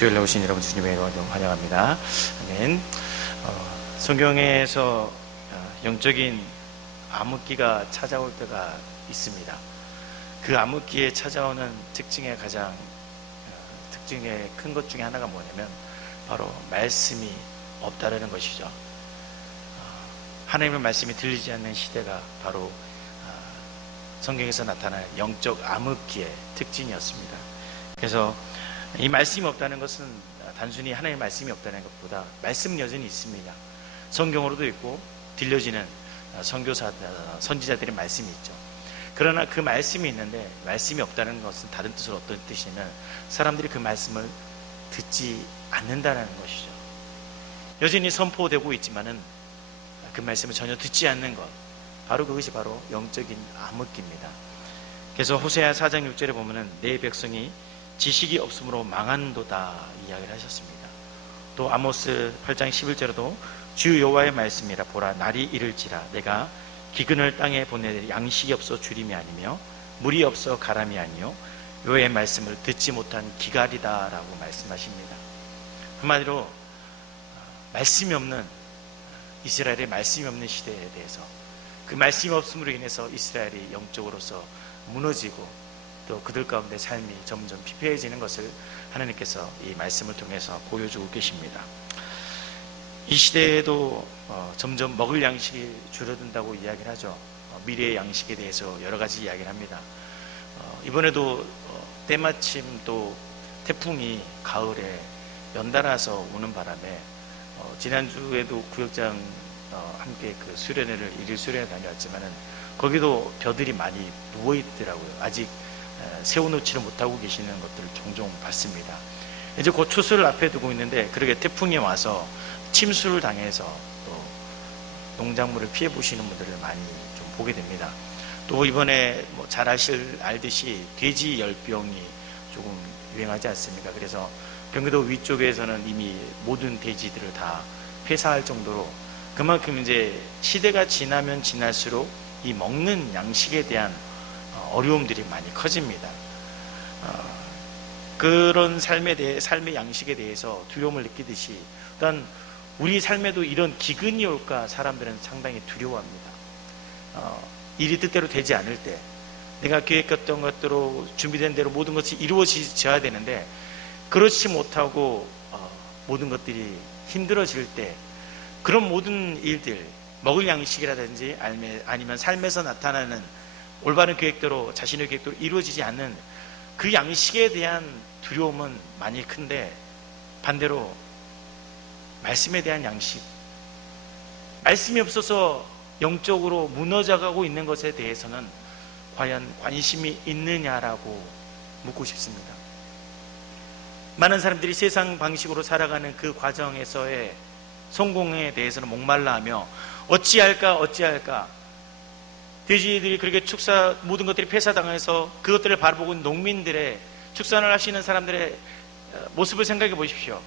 주일에 오신 여러분 주님의 이름으로 환영합니다. 아멘. 성경에서 영적인 암흑기가 찾아올 때가 있습니다. 그 암흑기에 찾아오는 특징의 큰 것 중에 하나가 뭐냐면 바로 말씀이 없다라는 것이죠. 하나님의 말씀이 들리지 않는 시대가 바로 성경에서 나타난 영적 암흑기의 특징이었습니다. 그래서 이 말씀이 없다는 것은 단순히 하나님의 말씀이 없다는 것보다 말씀은 여전히 있습니다. 성경으로도 있고 들려지는 선지자들의 말씀이 있죠. 그러나 그 말씀이 있는데 말씀이 없다는 것은 다른 뜻으로 어떤 뜻이냐면 사람들이 그 말씀을 듣지 않는다는 것이죠. 여전히 선포되고 있지만은 그 말씀을 전혀 듣지 않는 것, 바로 그것이 바로 영적인 암흑기입니다. 그래서 호세아 4장 6절에 보면은 내 백성이 지식이 없으므로 망한도다 이야기를 하셨습니다. 또 아모스 8장 11절에도 주 여호와의 말씀이라 보라 날이 이를지라 내가 기근을 땅에 보내되 양식이 없어 주림이 아니며 물이 없어 가람이 아니요 여호와의 말씀을 듣지 못한 기갈이다 라고 말씀하십니다. 한마디로 말씀이 없는 이스라엘의 말씀이 없는 시대에 대해서 그 말씀이 없음으로 인해서 이스라엘이 영적으로서 무너지고 또 그들 가운데 삶이 점점 피폐해지는 것을 하나님께서 이 말씀을 통해서 보여주고 계십니다. 이 시대에도 점점 먹을 양식이 줄어든다고 이야기를 하죠. 미래의 양식에 대해서 여러 가지 이야기를 합니다. 이번에도 때마침 또 태풍이 가을에 연달아서 오는 바람에 지난주에도 구역장 함께 그 수련회를 일일 수련회 다녀왔지만은 거기도 벼들이 많이 누워 있더라고요. 아직 세워놓지를 못하고 계시는 것들을 종종 봤습니다. 이제 곧 추수를 앞에 두고 있는데 그렇게 태풍이 와서 침수를 당해서 또 농작물을 피해 보시는 분들을 많이 좀 보게 됩니다. 또 이번에 잘 알듯이 돼지 열병이 조금 유행하지 않습니까? 그래서 경기도 위쪽에서는 이미 모든 돼지들을 다 폐사할 정도로 그만큼 이제 시대가 지나면 지날수록 이 먹는 양식에 대한 어려움들이 많이 커집니다. 그런 삶의 양식에 대해서 두려움을 느끼듯이 또한 우리 삶에도 이런 기근이 올까 사람들은 상당히 두려워합니다. 일이 뜻대로 되지 않을 때 내가 계획했던 것대로 준비된 대로 모든 것이 이루어져야 되는데 그렇지 못하고 모든 것들이 힘들어질 때 그런 모든 일들, 먹을 양식이라든지 아니면 삶에서 나타나는 올바른 계획대로 자신의 계획대로 이루어지지 않는 그 양식에 대한 두려움은 많이 큰데 반대로 말씀에 대한 양식, 말씀이 없어서 영적으로 무너져가고 있는 것에 대해서는 과연 관심이 있느냐라고 묻고 싶습니다. 많은 사람들이 세상 방식으로 살아가는 그 과정에서의 성공에 대해서는 목말라 하며 어찌할까 돼지들이 그렇게 모든 것들이 폐사당해서 그것들을 바라보고 있는 농민들의 축산을 하시는 사람들의 모습을 생각해 보십시오.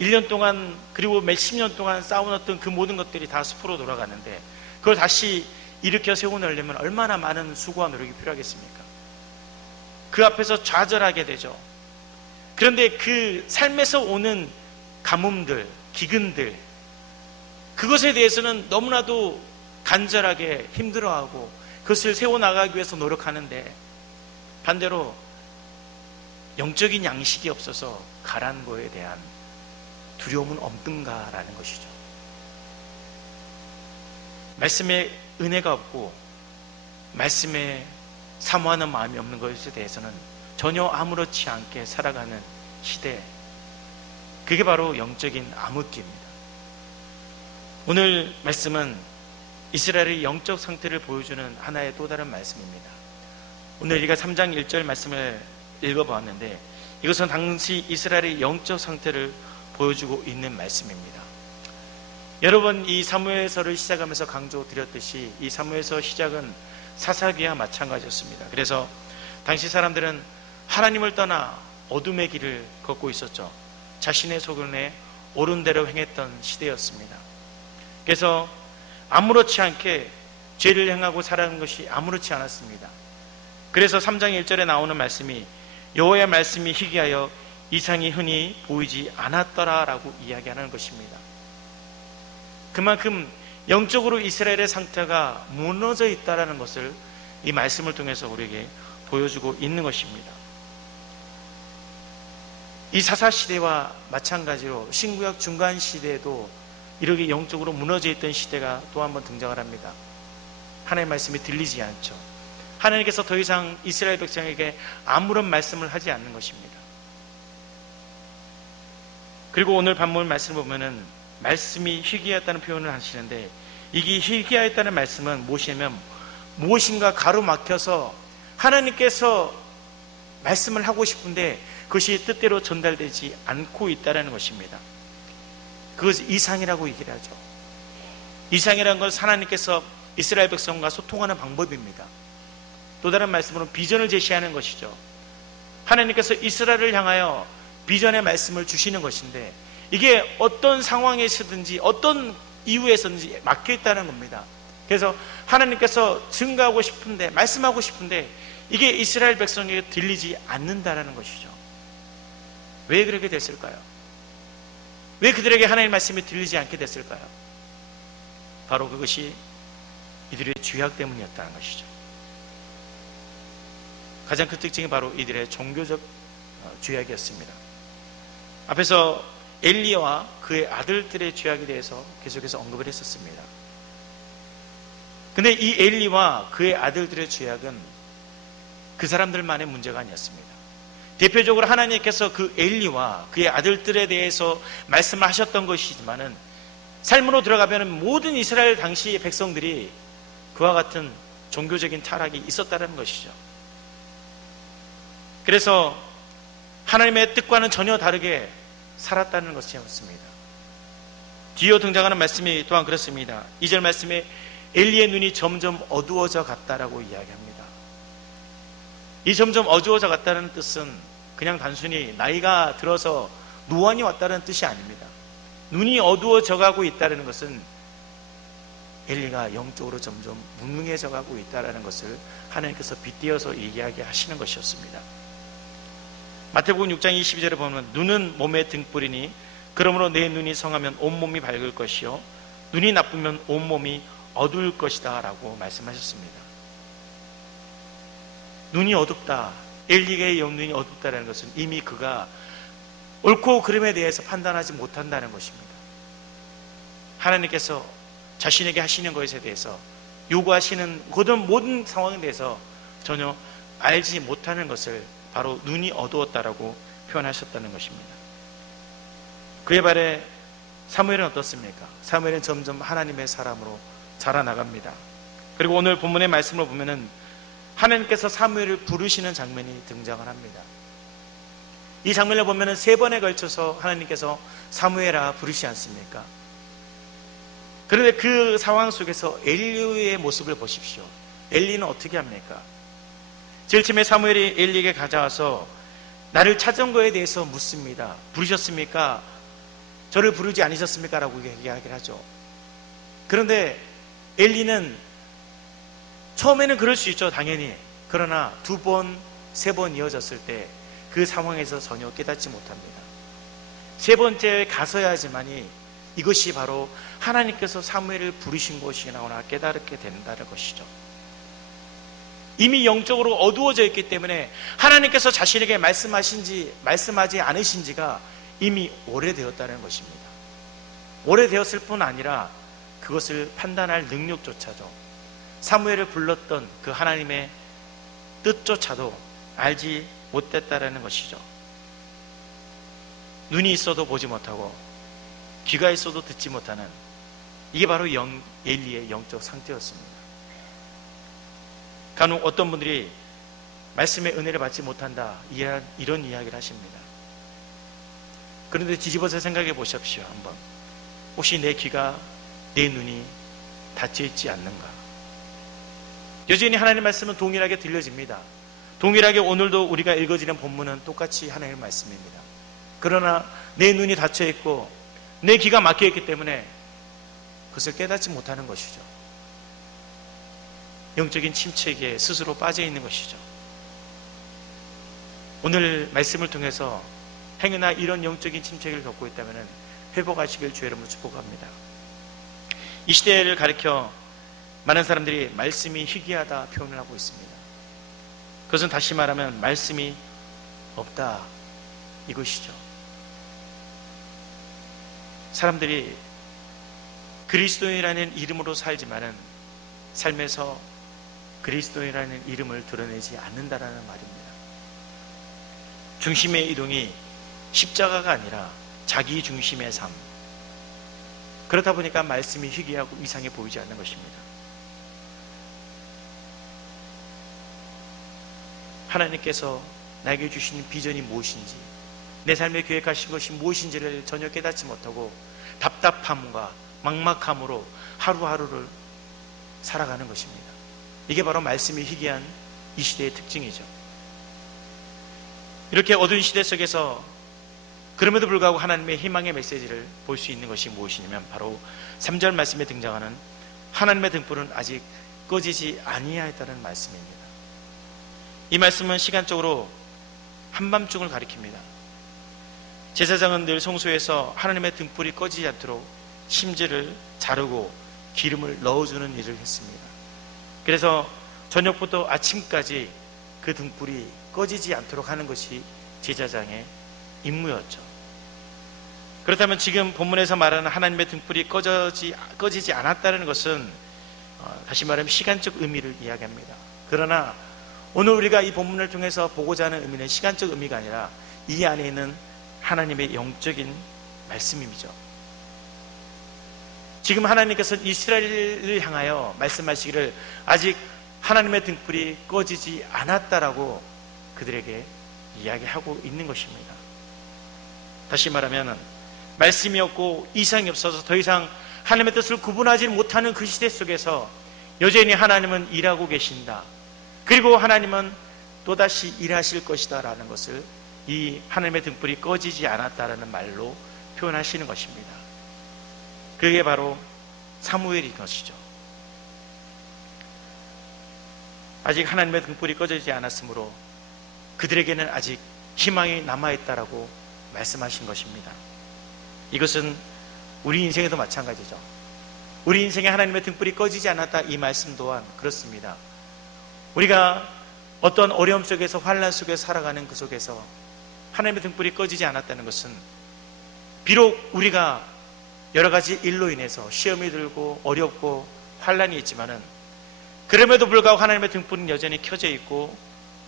1년 동안 그리고 몇십 년 동안 쌓아놨던 그 모든 것들이 다 숲으로 돌아가는데 그걸 다시 일으켜 세워내려면 얼마나 많은 수고와 노력이 필요하겠습니까? 그 앞에서 좌절하게 되죠. 그런데 그 삶에서 오는 가뭄들, 기근들, 그것에 대해서는 너무나도 간절하게 힘들어하고 그것을 세워나가기 위해서 노력하는데 반대로 영적인 양식이 없어서 가란 거에 대한 두려움은 없는가라는 것이죠. 말씀에 은혜가 없고 말씀에 사모하는 마음이 없는 것에 대해서는 전혀 아무렇지 않게 살아가는 시대, 그게 바로 영적인 암흑기입니다. 오늘 말씀은 이스라엘의 영적 상태를 보여주는 하나의 또 다른 말씀입니다. 오늘 우리가 3장 1절 말씀을 읽어보았는데 이것은 당시 이스라엘의 영적 상태를 보여주고 있는 말씀입니다. 여러 번 이 사무엘서를 시작하면서 강조드렸듯이 이 사무엘서 시작은 사사기와 마찬가지였습니다. 그래서 당시 사람들은 하나님을 떠나 어둠의 길을 걷고 있었죠. 자신의 소견에 옳은 대로 행했던 시대였습니다. 그래서 아무렇지 않게 죄를 행하고 살아가는 것이 아무렇지 않았습니다. 그래서 3장 1절에 나오는 말씀이 여호와의 말씀이 희귀하여 이상이 흔히 보이지 않았더라라고 이야기하는 것입니다. 그만큼 영적으로 이스라엘의 상태가 무너져 있다는 것을 이 말씀을 통해서 우리에게 보여주고 있는 것입니다. 이 사사시대와 마찬가지로 신구약 중간 시대에도 이렇게 영적으로 무너져 있던 시대가 또 한 번 등장을 합니다. 하나님의 말씀이 들리지 않죠. 하나님께서 더 이상 이스라엘 백성에게 아무런 말씀을 하지 않는 것입니다. 그리고 오늘 본문 말씀을 보면은 말씀이 희귀하였다는 표현을 하시는데, 이게 희귀하였다는 말씀은 무엇이냐면 무엇인가 가로막혀서 하나님께서 말씀을 하고 싶은데 그것이 뜻대로 전달되지 않고 있다는 것입니다. 그것을 이상이라고 얘기를 하죠. 이상이라는 건 하나님께서 이스라엘 백성과 소통하는 방법입니다. 또 다른 말씀으로 비전을 제시하는 것이죠. 하나님께서 이스라엘을 향하여 비전의 말씀을 주시는 것인데, 이게 어떤 상황에서든지 어떤 이유에서든지 막혀있다는 겁니다. 그래서 하나님께서 증거하고 싶은데, 말씀하고 싶은데 이게 이스라엘 백성에게 들리지 않는다는 것이죠. 왜 그렇게 됐을까요? 왜 그들에게 하나님의 말씀이 들리지 않게 됐을까요? 바로 그것이 이들의 죄악 때문이었다는 것이죠. 가장 큰 특징이 바로 이들의 종교적 죄악이었습니다. 앞에서 엘리야와 그의 아들들의 죄악에 대해서 계속해서 언급을 했었습니다. 근데 이 엘리와 그의 아들들의 죄악은 그 사람들만의 문제가 아니었습니다. 대표적으로 하나님께서 그 엘리와 그의 아들들에 대해서 말씀을 하셨던 것이지만은 삶으로 들어가면 모든 이스라엘 당시의 백성들이 그와 같은 종교적인 타락이 있었다는 것이죠. 그래서 하나님의 뜻과는 전혀 다르게 살았다는 것이었습니다. 뒤에 등장하는 말씀이 또한 그렇습니다. 2절 말씀에 엘리의 눈이 점점 어두워져 갔다라고 이야기합니다. 이 점점 어두워져 갔다는 뜻은 그냥 단순히 나이가 들어서 노안이 왔다는 뜻이 아닙니다. 눈이 어두워져 가고 있다는 것은 엘리가 영적으로 점점 무능해져 가고 있다는 것을 하나님께서 빗대어서 이야기하시는 것이었습니다. 마태복음 6장 22절에 보면 눈은 몸의 등불이니 그러므로 내 눈이 성하면 온몸이 밝을 것이요 눈이 나쁘면 온몸이 어두울 것이다 라고 말씀하셨습니다. 눈이 어둡다, 엘리의 영눈이 어둡다는 것은 이미 그가 옳고 그름에 대해서 판단하지 못한다는 것입니다. 하나님께서 자신에게 하시는 것에 대해서 요구하시는 모든 상황에 대해서 전혀 알지 못하는 것을 바로 눈이 어두웠다라고 표현하셨다는 것입니다. 그에 반해 사무엘은 어떻습니까? 사무엘은 점점 하나님의 사람으로 자라나갑니다. 그리고 오늘 본문의 말씀을 보면은 하나님께서 사무엘을 부르시는 장면이 등장을 합니다. 이 장면을 보면은 3번에 걸쳐서 하나님께서 사무엘아 부르시지 않습니까? 그런데 그 상황 속에서 엘리의 모습을 보십시오. 엘리는 어떻게 합니까? 제일 처음에 사무엘이 엘리에게 가져와서 나를 찾은 거에 대해서 묻습니다. 부르셨습니까? 저를 부르지 않으셨습니까? 라고 이야기를 하죠. 그런데 엘리는 처음에는 그럴 수 있죠, 당연히. 그러나 2번, 3번 이어졌을 때 그 상황에서 전혀 깨닫지 못합니다. 3번째에 가서야지만이 이것이 바로 하나님께서 사무엘을 부르신 것이구나 깨닫게 된다는 것이죠. 이미 영적으로 어두워져 있기 때문에 하나님께서 자신에게 말씀하지 않으신지가 이미 오래되었다는 것입니다. 오래되었을 뿐 아니라 그것을 판단할 능력조차도 사무엘을 불렀던 그 하나님의 뜻조차도 알지 못했다라는 것이죠. 눈이 있어도 보지 못하고 귀가 있어도 듣지 못하는, 이게 바로 엘리의 영적 상태였습니다. 간혹 어떤 분들이 말씀의 은혜를 받지 못한다 이런 이야기를 하십니다. 그런데 뒤집어서 생각해 보십시오. 한번 혹시 내 귀가, 내 눈이 닫혀 있지 않는가? 여전히 하나님의 말씀은 동일하게 들려집니다. 동일하게 오늘도 우리가 읽어지는 본문은 똑같이 하나님의 말씀입니다. 그러나 내 눈이 닫혀 있고 내 귀가 막혀 있기 때문에 그것을 깨닫지 못하는 것이죠. 영적인 침체기에 스스로 빠져 있는 것이죠. 오늘 말씀을 통해서 행여나 이런 영적인 침체를 겪고 있다면 회복하시길 주의 이름으로 축복합니다. 이 시대를 가리켜 많은 사람들이 말씀이 희귀하다 표현을 하고 있습니다. 그것은 다시 말하면 말씀이 없다 이것이죠. 사람들이 그리스도인이라는 이름으로 살지만은 삶에서 그리스도인이라는 이름을 드러내지 않는다라는 말입니다. 중심의 이동이 십자가가 아니라 자기 중심의 삶. 그렇다 보니까 말씀이 희귀하고 이상해 보이지 않는 것입니다. 하나님께서 나에게 주신 비전이 무엇인지, 내 삶에 계획하신 것이 무엇인지를 전혀 깨닫지 못하고 답답함과 막막함으로 하루하루를 살아가는 것입니다. 이게 바로 말씀이 희귀한 이 시대의 특징이죠. 이렇게 어두운 시대 속에서 그럼에도 불구하고 하나님의 희망의 메시지를 볼 수 있는 것이 무엇이냐면 바로 3절 말씀에 등장하는 하나님의 등불은 아직 꺼지지 아니하였다는 말씀입니다. 이 말씀은 시간적으로 한밤중을 가리킵니다. 제사장은 늘 성소에서 하나님의 등불이 꺼지지 않도록 심지를 자르고 기름을 넣어주는 일을 했습니다. 그래서 저녁부터 아침까지 그 등불이 꺼지지 않도록 하는 것이 제사장의 임무였죠. 그렇다면 지금 본문에서 말하는 하나님의 등불이 꺼지지 않았다는 것은 다시 말하면 시간적 의미를 이야기합니다. 그러나 오늘 우리가 이 본문을 통해서 보고자 하는 의미는 시간적 의미가 아니라 이 안에 있는 하나님의 영적인 말씀이죠. 지금 하나님께서는 이스라엘을 향하여 말씀하시기를 아직 하나님의 등불이 꺼지지 않았다라고 그들에게 이야기하고 있는 것입니다. 다시 말하면 말씀이 없고 이상이 없어서 더 이상 하나님의 뜻을 구분하지 못하는 그 시대 속에서 여전히 하나님은 일하고 계신다. 그리고 하나님은 또다시 일하실 것이다 라는 것을 이 하나님의 등불이 꺼지지 않았다라는 말로 표현하시는 것입니다. 그게 바로 사무엘인 것이죠. 아직 하나님의 등불이 꺼지지 않았으므로 그들에게는 아직 희망이 남아있다라고 말씀하신 것입니다. 이것은 우리 인생에도 마찬가지죠. 우리 인생에 하나님의 등불이 꺼지지 않았다 이 말씀 또한 그렇습니다. 우리가 어떤 어려움 속에서 환난 속에서 살아가는 그 속에서 하나님의 등불이 꺼지지 않았다는 것은 비록 우리가 여러 가지 일로 인해서 시험이 들고 어렵고 환난이 있지만은 그럼에도 불구하고 하나님의 등불은 여전히 켜져 있고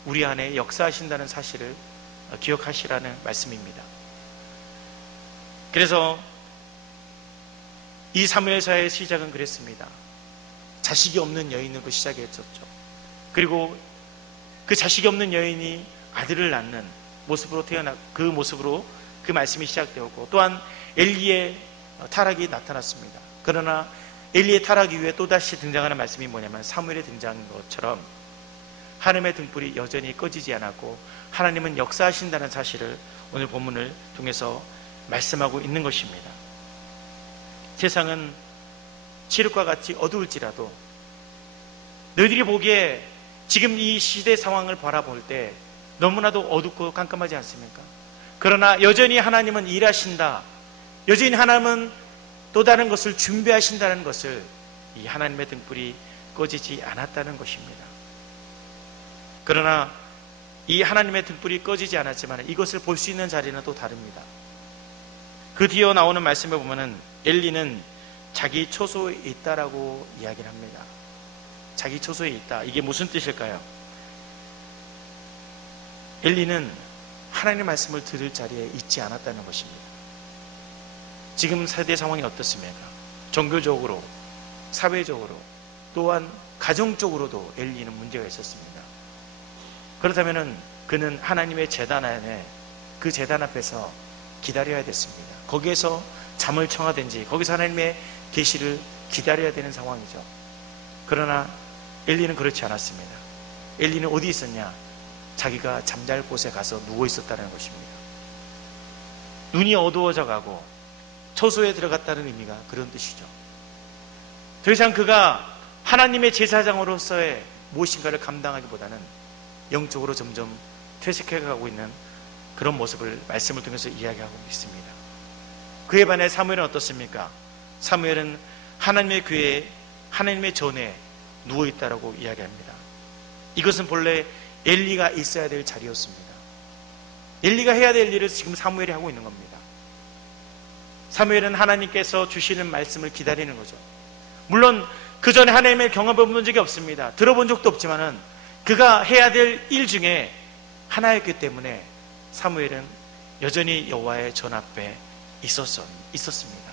우리 안에 역사하신다는 사실을 기억하시라는 말씀입니다. 그래서 이 사무엘서의 시작은 그랬습니다. 자식이 없는 여인으로 시작했었죠. 그리고 그 자식이 없는 여인이 아들을 낳는 모습으로 그 모습으로 그 말씀이 시작되었고 또한 엘리의 타락이 나타났습니다. 그러나 엘리의 타락 이후에 또다시 등장하는 말씀이 뭐냐면 사무엘에 등장한 것처럼 하나님의 등불이 여전히 꺼지지 않았고 하나님은 역사하신다는 사실을 오늘 본문을 통해서 말씀하고 있는 것입니다. 세상은 칠흑과 같이 어두울지라도 너희들이 보기에 지금 이 시대 상황을 바라볼 때 너무나도 어둡고 깜깜하지 않습니까? 그러나 여전히 하나님은 일하신다. 여전히 하나님은 또 다른 것을 준비하신다는 것을 이 하나님의 등불이 꺼지지 않았다는 것입니다. 그러나 이 하나님의 등불이 꺼지지 않았지만 이것을 볼 수 있는 자리는 또 다릅니다. 그 뒤에 나오는 말씀에 보면은 엘리는 자기 초소에 있다라고 이야기를 합니다. 자기 초소에 있다. 이게 무슨 뜻일까요? 엘리는 하나님의 말씀을 들을 자리에 있지 않았다는 것입니다. 지금 세대 상황이 어떻습니까? 종교적으로, 사회적으로, 또한 가정적으로도 엘리는 문제가 있었습니다. 그렇다면 그는 하나님의 제단 안에 그 제단 앞에서 기다려야 됐습니다. 거기에서 잠을 청하든지 거기서 하나님의 계시를 기다려야 되는 상황이죠. 그러나 엘리는 그렇지 않았습니다. 엘리는 어디 있었냐? 자기가 잠잘 곳에 가서 누워 있었다는 것입니다. 눈이 어두워져 가고 초소에 들어갔다는 의미가 그런 뜻이죠. 더 이상 그가 하나님의 제사장으로서의 무엇인가를 감당하기보다는 영적으로 점점 퇴색해 가고 있는 그런 모습을 말씀을 통해서 이야기하고 있습니다. 그에 반해 사무엘은 어떻습니까? 사무엘은 하나님의 교회에 하나님의 전에 누워있다라고 이야기합니다. 이것은 본래 엘리가 있어야 될 자리였습니다. 엘리가 해야 될 일을 지금 사무엘이 하고 있는 겁니다. 사무엘은 하나님께서 주시는 말씀을 기다리는 거죠. 물론 그 전에 하나님의 경험해 본 적이 없습니다. 들어본 적도 없지만은 그가 해야 될 일 중에 하나였기 때문에 사무엘은 여전히 여호와의 전 앞에 있었습니다.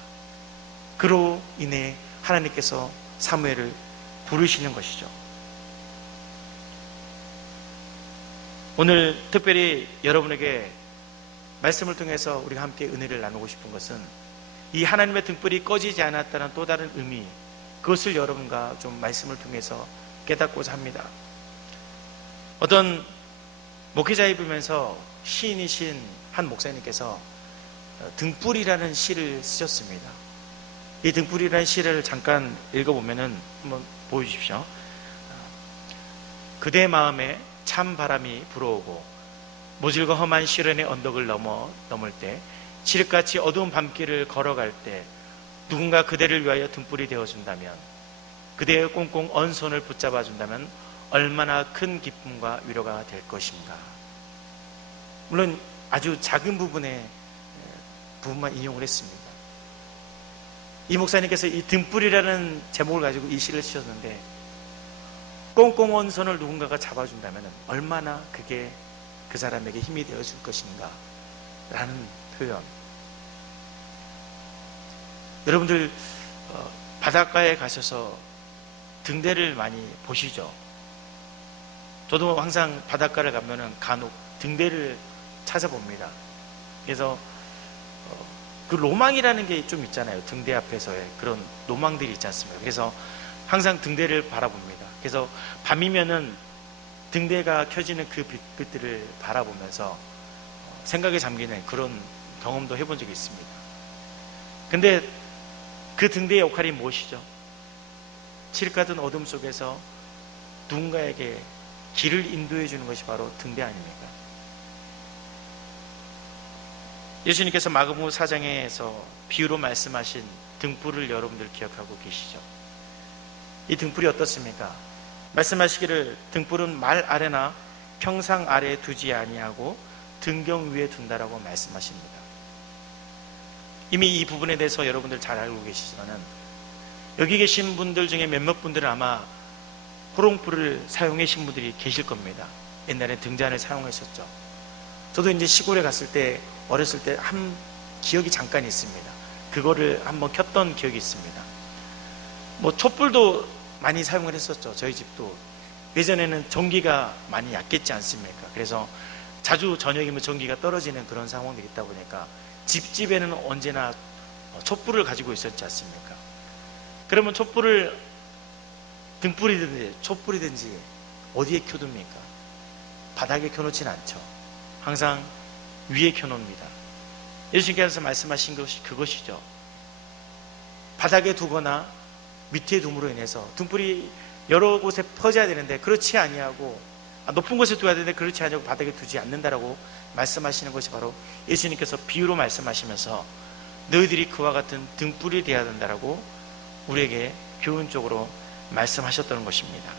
그로 인해 하나님께서 사무엘을 부르시는 것이죠. 오늘 특별히 여러분에게 말씀을 통해서 우리가 함께 은혜를 나누고 싶은 것은 이 하나님의 등불이 꺼지지 않았다는 또 다른 의미, 그것을 여러분과 좀 말씀을 통해서 깨닫고자 합니다. 어떤 목회자에 보면서 시인이신 한 목사님께서 등불이라는 시를 쓰셨습니다. 이 등불이라는 시를 잠깐 읽어보면은 한번 보여주십시오. 그대 마음에 참 바람이 불어오고 모질고 험한 시련의 언덕을 넘을 때 칠흑같이 어두운 밤길을 걸어갈 때 누군가 그대를 위하여 등불이 되어준다면, 그대의 꽁꽁 언 손을 붙잡아준다면 얼마나 큰 기쁨과 위로가 될 것인가. 물론 아주 작은 부분만 인용을 했습니다. 이 목사님께서 이 등불이라는 제목을 가지고 이 시를 쓰셨는데, 꽁꽁 언 손을 누군가가 잡아준다면 얼마나 그게 그 사람에게 힘이 되어줄 것인가 라는 표현. 여러분들 바닷가에 가셔서 등대를 많이 보시죠? 저도 항상 바닷가를 가면은 간혹 등대를 찾아봅니다. 그래서 그 로망이라는 게 좀 있잖아요. 등대 앞에서의 그런 로망들이 있지 않습니까? 그래서 항상 등대를 바라봅니다. 그래서 밤이면은 등대가 켜지는 그 빛들을 바라보면서 생각에 잠기는 그런 경험도 해본 적이 있습니다. 근데 그 등대의 역할이 무엇이죠? 칠흑같은 어둠 속에서 누군가에게 길을 인도해 주는 것이 바로 등대 아닙니까? 예수님께서 마가복음 4장에서 비유로 말씀하신 등불을 여러분들 기억하고 계시죠? 이 등불이 어떻습니까? 말씀하시기를 등불은 말 아래나 평상 아래에 두지 아니하고 등경 위에 둔다라고 말씀하십니다. 이미 이 부분에 대해서 여러분들 잘 알고 계시지만은 여기 계신 분들 중에 몇몇 분들은 아마 호롱불을 사용하신 분들이 계실 겁니다. 옛날에 등잔을 사용했었죠. 저도 이제 시골에 갔을 때 어렸을 때 한 기억이 잠깐 있습니다. 그거를 한번 켰던 기억이 있습니다. 뭐 촛불도 많이 사용을 했었죠. 저희 집도 예전에는 전기가 많이 약했지 않습니까? 그래서 자주 저녁이면 전기가 떨어지는 그런 상황들이 있다 보니까 집집에는 언제나 촛불을 가지고 있었지 않습니까? 그러면 촛불을 등불이든지 촛불이든지 어디에 켜둡니까? 바닥에 켜놓지는 않죠. 항상 위에 켜놓습니다. 예수님께서 말씀하신 것이 그것이죠. 바닥에 두거나 밑에 둠으로 인해서 등불이 여러 곳에 퍼져야 되는데 그렇지 아니하고 높은 곳에 둬야 되는데 그렇지 아니하고 바닥에 두지 않는다라고 말씀하시는 것이 바로 예수님께서 비유로 말씀하시면서 너희들이 그와 같은 등불이 되어야 된다라고 우리에게 교훈적으로 말씀하셨다는 것입니다.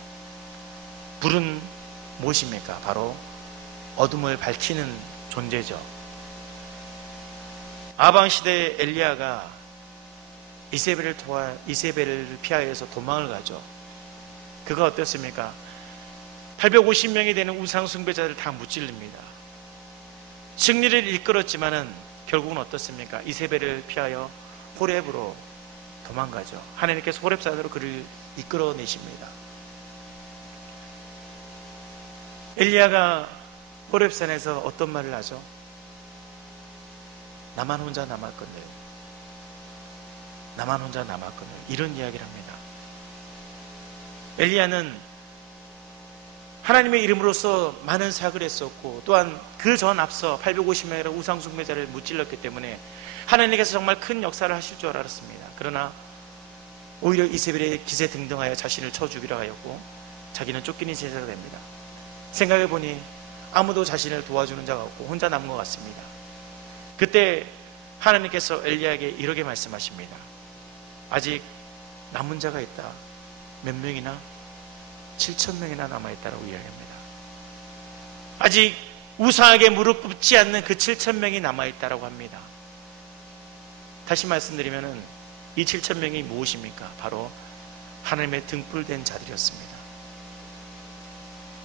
불은 무엇입니까? 바로 어둠을 밝히는 존재죠. 아방 시대의 엘리야가 이세벨을 피하여서 도망을 가죠. 그가 어땠습니까? 850명이 되는 우상 숭배자들 다 무찔릅니다. 승리를 이끌었지만은 결국은 어떻습니까? 이세벨을 피하여 호렙으로 도망가죠. 하나님께서 호렙산으로 그를 이끌어내십니다. 엘리야가 호렙산에서 어떤 말을 하죠? 나만 혼자 남았건대요. 나만 혼자 남았건대요. 이런 이야기를 합니다. 엘리야는 하나님의 이름으로서 많은 사역을 했었고 또한 그 전 앞서 850명이라는 우상숭배자를 무찔렀기 때문에 하나님께서 정말 큰 역사를 하실 줄 알았습니다. 그러나 오히려 이세벨의 기세 등등하여 자신을 쳐 죽이려 하였고 자기는 쫓기는 제자가 됩니다. 생각해보니 아무도 자신을 도와주는 자가 없고 혼자 남은 것 같습니다. 그때 하나님께서 엘리야에게 이렇게 말씀하십니다. 아직 남은 자가 있다. 몇 명이나? 7,000명이나 남아있다라고 이야기합니다. 아직 우상에게 무릎 꿇지 않는 그 7,000명이 남아있다라고 합니다. 다시 말씀드리면은 이 7,000명이 무엇입니까? 바로 하나님의 등불된 자들이었습니다.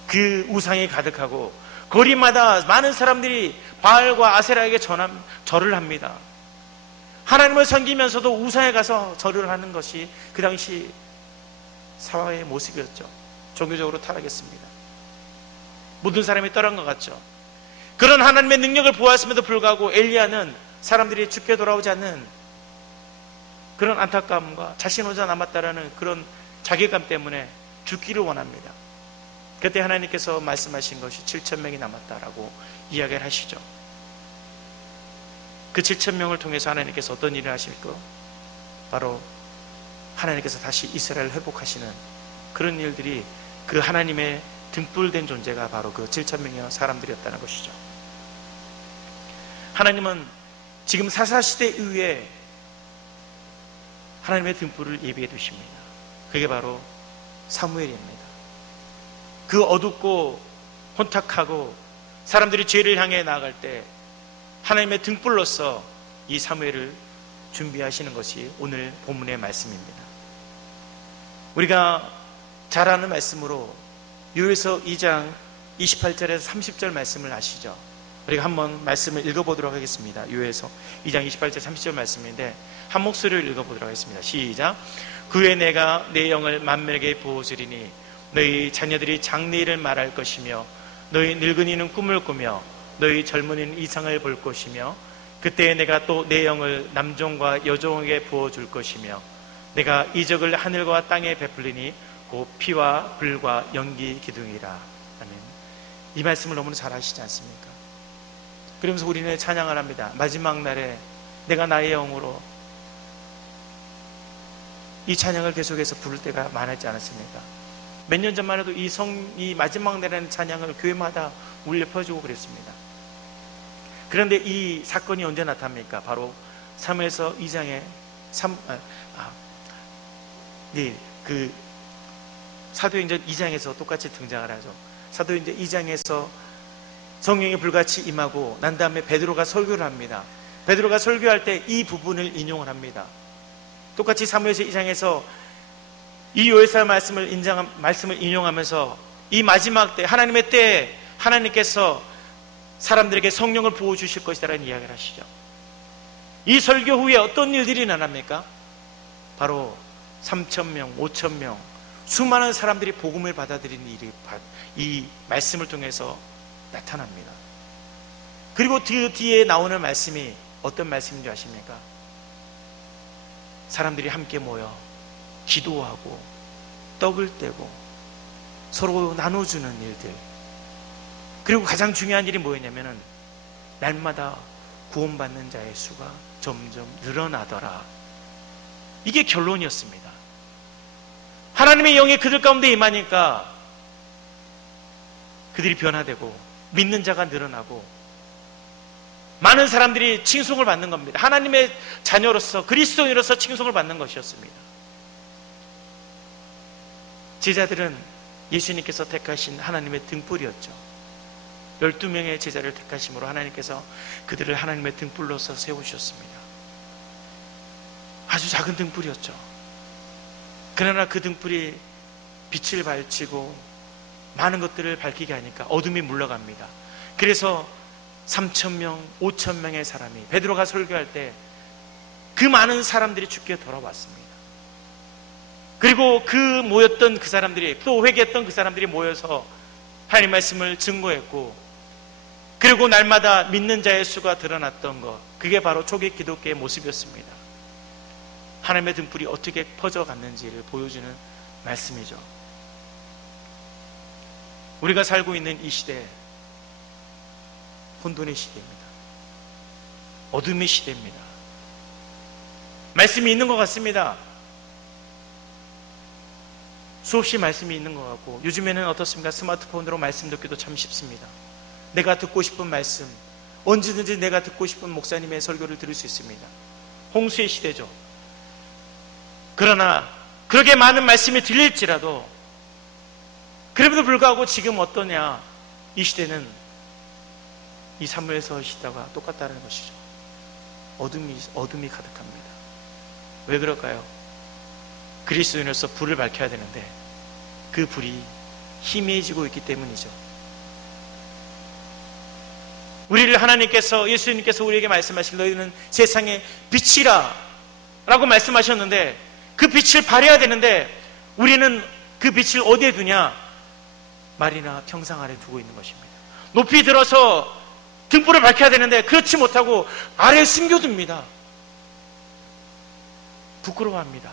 그 우상이 가득하고 거리마다 많은 사람들이 바알과 아세라에게 절을 합니다. 하나님을 섬기면서도 우상에 가서 절을 하는 것이 그 당시 사회의 모습이었죠. 종교적으로 타락했습니다. 모든 사람이 떠난 것 같죠. 그런 하나님의 능력을 보았음에도 불구하고 엘리야는 사람들이 죽게 돌아오지 않는 그런 안타까움과 자신 혼자 남았다라는 그런 자괴감 때문에 죽기를 원합니다. 그때 하나님께서 말씀하신 것이 7,000명이 남았다라고 이야기를 하시죠. 그 7,000명을 통해서 하나님께서 어떤 일을 하실까? 바로 하나님께서 다시 이스라엘을 회복하시는 그런 일들이, 그 하나님의 등불된 존재가 바로 그 7,000명의 사람들이었다는 것이죠. 하나님은 지금 사사시대 이후에 하나님의 등불을 예비해 두십니다. 그게 바로 사무엘입니다. 그 어둡고 혼탁하고 사람들이 죄를 향해 나아갈 때 하나님의 등불로서 이 사무엘을 준비하시는 것이 오늘 본문의 말씀입니다. 우리가 잘 아는 말씀으로 요엘서 2장 28절에서 30절 말씀을 아시죠? 우리가 한번 말씀을 읽어보도록 하겠습니다. 요엘서 2장 28절 30절 말씀인데 한 목소리를 읽어보도록 하겠습니다. 시작. 그에 내가 내 영을 만민에게 부어주리니 너희 자녀들이 장래일을 말할 것이며 너희 늙은이는 꿈을 꾸며 너희 젊은이는 이상을 볼 것이며 그때 내가 또 내 영을 남종과 여종에게 부어줄 것이며 내가 이적을 하늘과 땅에 베풀리니 곧 피와 불과 연기 기둥이라. 아멘. 이 말씀을 너무나 잘 아시지 않습니까? 그러면서 우리는 찬양을 합니다. 마지막 날에 내가 나의 영으로, 이 찬양을 계속해서 부를 때가 많았지 않았습니까? 몇 년 전만 해도 이 마지막 날에는 찬양을 교회마다 울려 퍼주고 그랬습니다. 그런데 이 사건이 언제 나타납니까? 바로 사무엘서 2장에 그 사도행전 2장에서 똑같이 등장을 하죠. 사도행전 2장에서 성령이 불같이 임하고 난 다음에 베드로가 설교를 합니다. 베드로가 설교할 때 이 부분을 인용을 합니다. 똑같이 사무엘서 2장에서 이 요엘서 말씀을 인용하면서 이 마지막 때, 하나님의 때에 하나님께서 사람들에게 성령을 부어주실 것이라는 이야기를 하시죠. 이 설교 후에 어떤 일들이 일어납니까? 바로 3,000명, 5,000명, 수많은 사람들이 복음을 받아들이는 일이 이 말씀을 통해서 나타납니다. 그리고 그 뒤에 나오는 말씀이 어떤 말씀인지 아십니까? 사람들이 함께 모여 기도하고 떡을 떼고 서로 나눠주는 일들, 그리고 가장 중요한 일이 뭐였냐면은 날마다 구원받는 자의 수가 점점 늘어나더라. 이게 결론이었습니다. 하나님의 영이 그들 가운데 임하니까 그들이 변화되고 믿는 자가 늘어나고 많은 사람들이 칭송을 받는 겁니다. 하나님의 자녀로서, 그리스도인으로서 칭송을 받는 것이었습니다. 제자들은 예수님께서 택하신 하나님의 등불이었죠. 12명의 제자를 택하심으로 하나님께서 그들을 하나님의 등불로서 세우셨습니다. 아주 작은 등불이었죠. 그러나 그 등불이 빛을 발치고 많은 것들을 밝히게 하니까 어둠이 물러갑니다. 그래서 3,000명, 5,000명의 사람이 베드로가 설교할 때 그 많은 사람들이 주께 돌아왔습니다. 그리고 그 모였던 그 사람들이, 또 회개했던 그 사람들이 모여서 하나님 말씀을 증거했고, 그리고 날마다 믿는 자의 수가 드러났던 것, 그게 바로 초기 기독교의 모습이었습니다. 하나님의 등불이 어떻게 퍼져갔는지를 보여주는 말씀이죠. 우리가 살고 있는 이 시대, 혼돈의 시대입니다. 어둠의 시대입니다. 말씀이 있는 것 같습니다. 수없이 말씀이 있는 것 같고, 요즘에는 어떻습니까? 스마트폰으로 말씀 듣기도 참 쉽습니다. 내가 듣고 싶은 말씀, 언제든지 내가 듣고 싶은 목사님의 설교를 들을 수 있습니다. 홍수의 시대죠. 그러나 그렇게 많은 말씀이 들릴지라도 그럼에도 불구하고 지금 어떠냐? 이 시대는 이 사무엘서 시대와 똑같다는 것이죠. 어둠이 가득합니다. 왜 그럴까요? 그리스도인으로서 불을 밝혀야 되는데 그 불이 희미해지고 있기 때문이죠. 우리를 하나님께서, 예수님께서 우리에게 말씀하실 너희는 세상의 빛이라 라고 말씀하셨는데 그 빛을 발해야 되는데 우리는 그 빛을 어디에 두냐? 말이나 평상 아래 두고 있는 것입니다. 높이 들어서 등불을 밝혀야 되는데 그렇지 못하고 아래에 숨겨둡니다. 부끄러워합니다.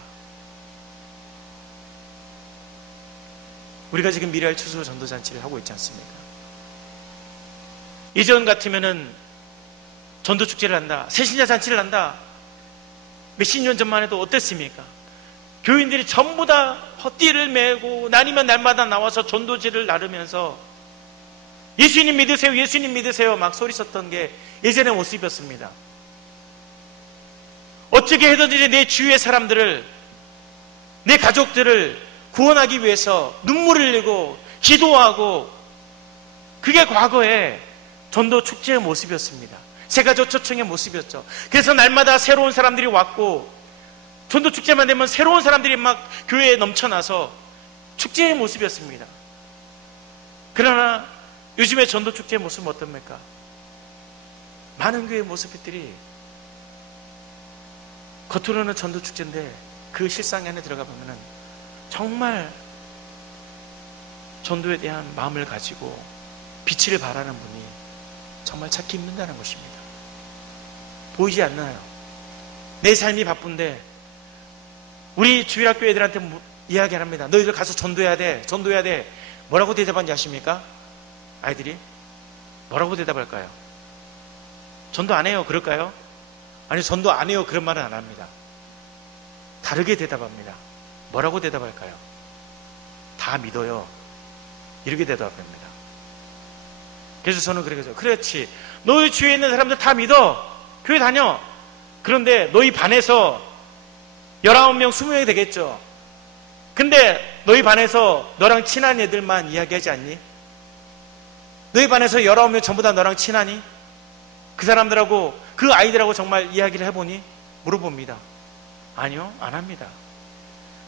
우리가 지금 미래의 추수 전도잔치를 하고 있지 않습니까? 예전 같으면은 전도축제를 한다, 새신자 잔치를 한다. 몇십 년 전만 해도 어땠습니까? 교인들이 전부 다 헛띠를 메고 날이면 날마다 나와서 전도지를 나르면서 예수님 믿으세요, 예수님 믿으세요 막 소리쳤던 게 예전의 모습이었습니다. 어떻게 해든지 내 주위의 사람들을, 내 가족들을 구원하기 위해서 눈물을 흘리고 기도하고, 그게 과거의 전도 축제의 모습이었습니다. 새가족 초청의 모습이었죠. 그래서 날마다 새로운 사람들이 왔고 전도 축제만 되면 새로운 사람들이 막 교회에 넘쳐나서 축제의 모습이었습니다. 그러나 요즘의 전도 축제의 모습은 어떻습니까? 많은 교회의 모습들이 겉으로는 전도 축제인데 그 실상 안에 들어가 보면은 정말 전도에 대한 마음을 가지고 빛을 바라는 분이 정말 찾기 힘든다는 것입니다. 보이지 않나요? 내 삶이 바쁜데 우리 주일학교 애들한테 이야기합니다. 너희들 가서 전도해야 돼, 전도해야 돼. 뭐라고 대답하는지 아십니까? 아이들이 뭐라고 대답할까요? 전도 안 해요 그럴까요? 아니, 전도 안 해요 그런 말은 안 합니다. 다르게 대답합니다. 뭐라고 대답할까요? 다 믿어요 이렇게 대답합니다. 그래서 저는 그렇게 해서, 그렇지, 너희 주위에 있는 사람들 다 믿어, 교회 다녀. 그런데 너희 반에서 19명, 20명이 되겠죠. 근데 너희 반에서 너랑 친한 애들만 이야기하지 않니? 너희 반에서 19명 전부 다 너랑 친하니? 그 사람들하고, 그 아이들하고 정말 이야기를 해보니? 물어봅니다. 아니요, 안 합니다.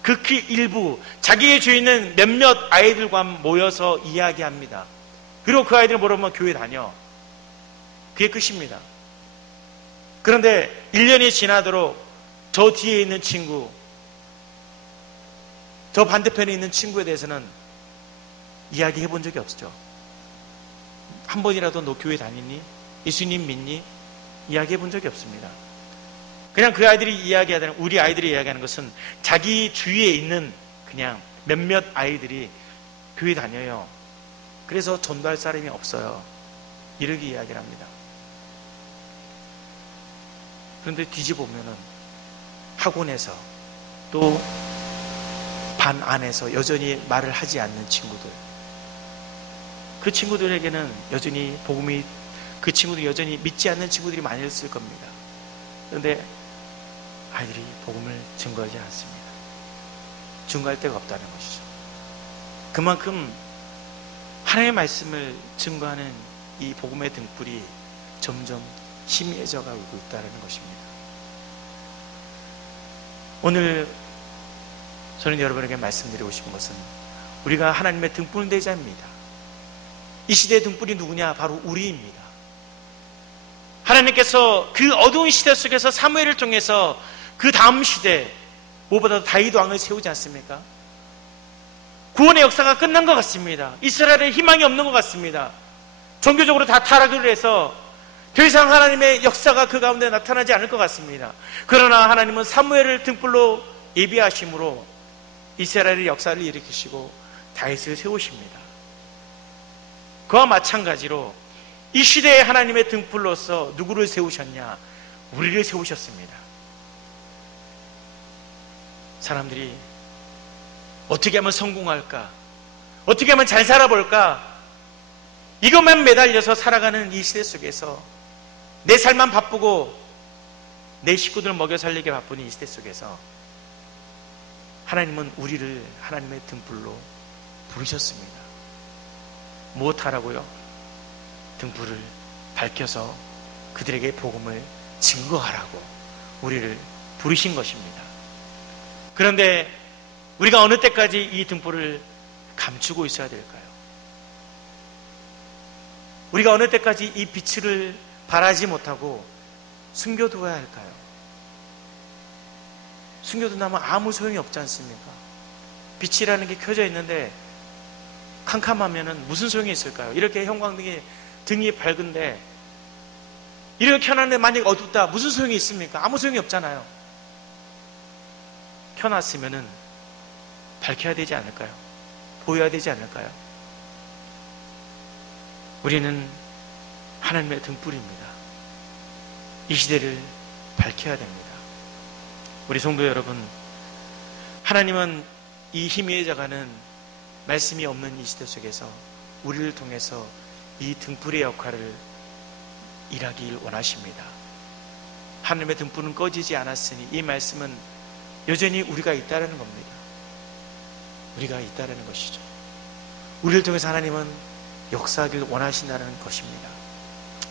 극히 일부 자기의 주위에 있는 몇몇 아이들과 모여서 이야기합니다. 그리고 그 아이들 물어보면 교회 다녀. 그게 끝입니다. 그런데 1년이 지나도록 저 뒤에 있는 친구, 저 반대편에 있는 친구에 대해서는 이야기해 본 적이 없죠. 한 번이라도 너 교회 다니니? 예수님 믿니? 이야기해 본 적이 없습니다. 그냥 그 아이들이 이야기하는, 우리 아이들이 이야기하는 것은 자기 주위에 있는 그냥 몇몇 아이들이 교회 다녀요. 그래서 전도할 사람이 없어요. 이렇게 이야기를 합니다. 그런데 뒤집어보면은 학원에서 또 반 안에서 여전히 말을 하지 않는 친구들, 그 친구들에게는 여전히 복음이, 그 친구들이 여전히 믿지 않는 친구들이 많이 있을 겁니다. 그런데 아이들이 복음을 증거하지 않습니다. 증거할 데가 없다는 것이죠. 그만큼 하나님의 말씀을 증거하는 이 복음의 등불이 점점 희미해져 가고 있다는 것입니다. 오늘 저는 여러분에게 말씀드리고 싶은 것은 우리가 하나님의 등불 대자입니다. 이 시대의 등불이 누구냐? 바로 우리입니다. 하나님께서 그 어두운 시대 속에서 사무엘을 통해서 그 다음 시대, 무엇보다도 다윗 왕을 세우지 않습니까? 구원의 역사가 끝난 것 같습니다. 이스라엘에 희망이 없는 것 같습니다. 종교적으로 다 타락을 해서 더 이상 하나님의 역사가 그 가운데 나타나지 않을 것 같습니다. 그러나 하나님은 사무엘을 등불로 예비하심으로 이스라엘의 역사를 일으키시고 다윗을 세우십니다. 그와 마찬가지로 이 시대에 하나님의 등불로서 누구를 세우셨냐? 우리를 세우셨습니다. 사람들이 어떻게 하면 성공할까? 어떻게 하면 잘 살아볼까? 이것만 매달려서 살아가는 이 시대 속에서 내 삶만 바쁘고 내 식구들을 먹여 살리기 바쁜 이 시대 속에서 하나님은 우리를 하나님의 등불로 부르셨습니다. 무엇하라고요? 등불을 밝혀서 그들에게 복음을 증거하라고 우리를 부르신 것입니다. 그런데 우리가 어느 때까지 이 등불을 감추고 있어야 될까요? 우리가 어느 때까지 이 빛을 발하지 못하고 숨겨두어야 할까요? 숨겨둔다면 아무 소용이 없지 않습니까? 빛이라는 게 켜져 있는데 캄캄하면 무슨 소용이 있을까요? 이렇게 형광등이 등이 밝은데 이렇게 켜놨는데 만약 어둡다 무슨 소용이 있습니까? 아무 소용이 없잖아요. 켜놨으면 밝혀야 되지 않을까요? 보여야 되지 않을까요? 우리는 하나님의 등불입니다. 이 시대를 밝혀야 됩니다. 우리 성도 여러분, 하나님은 이 희미해져가는 말씀이 없는 이 시대 속에서 우리를 통해서 이 등불의 역할을 일하길 원하십니다. 하나님의 등불은 꺼지지 않았으니 이 말씀은 여전히 우리가 있다는 겁니다. 우리가 있다는 것이죠. 우리를 통해서 하나님은 역사하길 원하신다는 것입니다.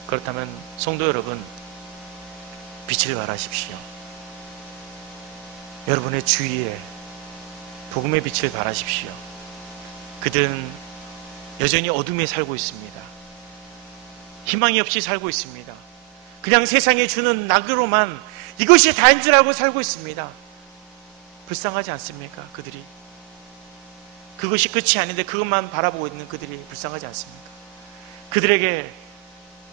그렇다면 성도 여러분, 빛을 발하십시오. 여러분의 주위에 복음의 빛을 발하십시오. 그들은 여전히 어둠에 살고 있습니다. 희망이 없이 살고 있습니다. 그냥 세상에 주는 낙으로만 이것이 다인 줄 알고 살고 있습니다. 불쌍하지 않습니까? 그들이 그것이 끝이 아닌데 그것만 바라보고 있는 그들이 불쌍하지 않습니까? 그들에게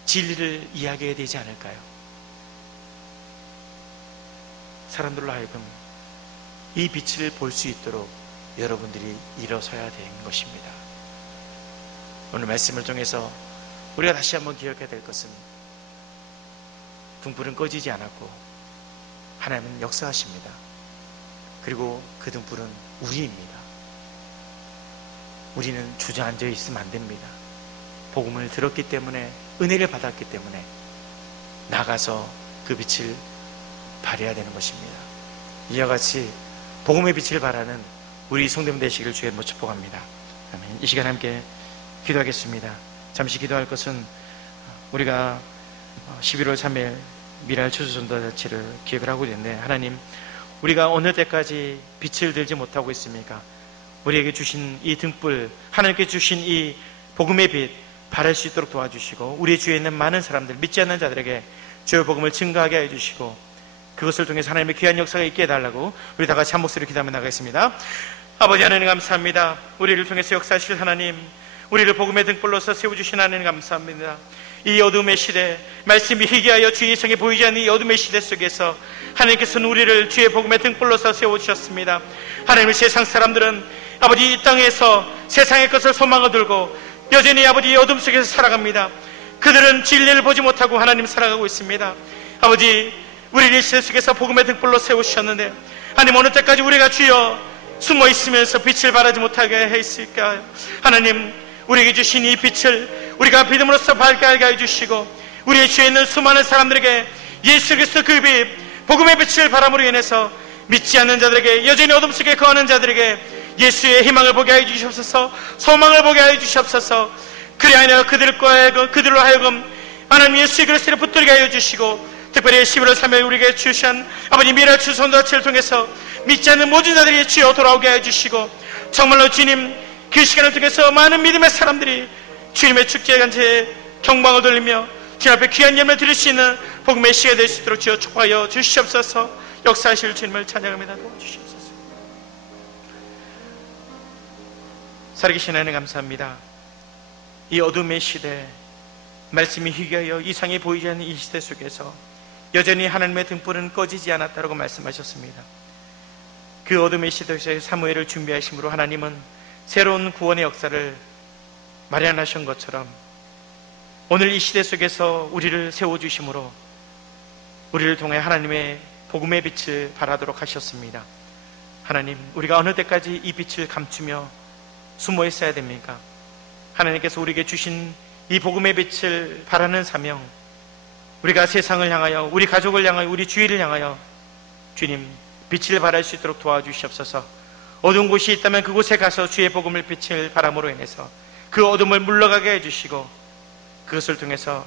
진리를 이야기해야 되지 않을까요? 사람들로 하여금 이 빛을 볼 수 있도록 여러분들이 일어서야 되는 것입니다. 오늘 말씀을 통해서 우리가 다시 한번 기억해야 될 것은 등불은 꺼지지 않았고 하나님은 역사하십니다. 그리고 그 등불은 우리입니다. 우리는 주저앉아 있으면 안 됩니다. 복음을 들었기 때문에, 은혜를 받았기 때문에 나가서 그 빛을 발해야 되는 것입니다. 이와 같이 복음의 빛을 발하는 우리 성도님 되시기를 주의 이름으로 축복합니다. 아멘. 이 시간 함께 기도하겠습니다. 잠시 기도할 것은 우리가 11월 3일 미랄 추수전도자치를 기획을 하고 있는데, 하나님, 우리가 어느 때까지 빛을 들지 못하고 있습니까? 우리에게 주신 이 등불, 하나님께 주신 이 복음의 빛 발할 수 있도록 도와주시고, 우리 주위에 있는 많은 사람들, 믿지 않는 자들에게 주의 복음을 증거하게 해주시고, 그것을 통해서 하나님의 귀한 역사가 있게 해달라고 우리 다 같이 한 목소리로 기도하며 나가겠습니다. 아버지 하나님 감사합니다. 우리를 통해서 역사하실 하나님, 우리를 복음의 등불로서 세워주신 하나님 감사합니다. 이 어둠의 시대, 말씀이 희귀하여 주의 성에 보이지 않는 이 어둠의 시대 속에서 하나님께서는 우리를 주의 복음의 등불로서 세워주셨습니다. 하나님의 세상 사람들은 아버지 이 땅에서 세상의 것을 소망을 들고 여전히 아버지 이 어둠 속에서 살아갑니다. 그들은 진리를 보지 못하고 하나님 살아가고 있습니다. 아버지, 우리를 이 시대 속에서 복음의 등불로 세우셨는데 하나님, 어느 때까지 우리가 주여 숨어 있으면서 빛을 발하지 못하게 했을까요? 하나님, 우리에게 주신 이 빛을 우리가 믿음으로써 밝게 해주시고, 우리의 주위에 있는 수많은 사람들에게 예수 그리스도 그 빛, 복음의 빛을 바람으로 인해서 믿지 않는 자들에게, 여전히 어둠 속에 거하는 자들에게 예수의 희망을 보게 해 주시옵소서, 소망을 보게 해 주시옵소서. 그리하여 그들로 하여금 하나님 예수 그리스도를 붙들게 하여 주시고, 특별히 11월 3일 우리에게 주신 아버지 미랄 추수전도자치를 통해서 믿지 않는 모든 자들이 주여 돌아오게 해 주시고, 정말로 주님, 그 시간을 통해서 많은 믿음의 사람들이 주님의 축제에 간절히 경방을 돌리며 주님 앞에 귀한 예물을 드릴 수 있는 복음의 시가 될 수 있도록 주여 축복하여 주시옵소서. 역사하실 주님을 찬양합니다. 도와주시옵소서. 살아계신 하나님 감사합니다. 이 어둠의 시대, 말씀이 희귀하여 이상이 보이지 않는 이 시대 속에서 여전히 하나님의 등불은 꺼지지 않았다고 말씀하셨습니다. 그 어둠의 시대 속에서 사무엘을 준비하심으로 하나님은 새로운 구원의 역사를 마련하신 것처럼 오늘 이 시대 속에서 우리를 세워주심으로 우리를 통해 하나님의 복음의 빛을 발하도록 하셨습니다. 하나님, 우리가 어느 때까지 이 빛을 감추며 숨어 있어야 됩니까? 하나님께서 우리에게 주신 이 복음의 빛을 발하는 사명, 우리가 세상을 향하여, 우리 가족을 향하여, 우리 주위를 향하여 주님 빛을 발할 수 있도록 도와주시옵소서. 어두운 곳이 있다면 그곳에 가서 주의 복음을 빛을 바람으로 인해서 그 어둠을 물러가게 해주시고, 그것을 통해서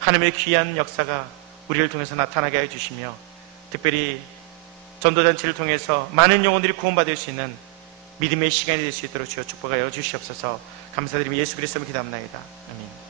하나님의 귀한 역사가 우리를 통해서 나타나게 해주시며, 특별히 전도잔치를 통해서 많은 영혼들이 구원받을 수 있는 믿음의 시간이 될 수 있도록 주여 축복하여 주시옵소서. 감사드리며 예수 그리스도로 기도합나이다. 아멘.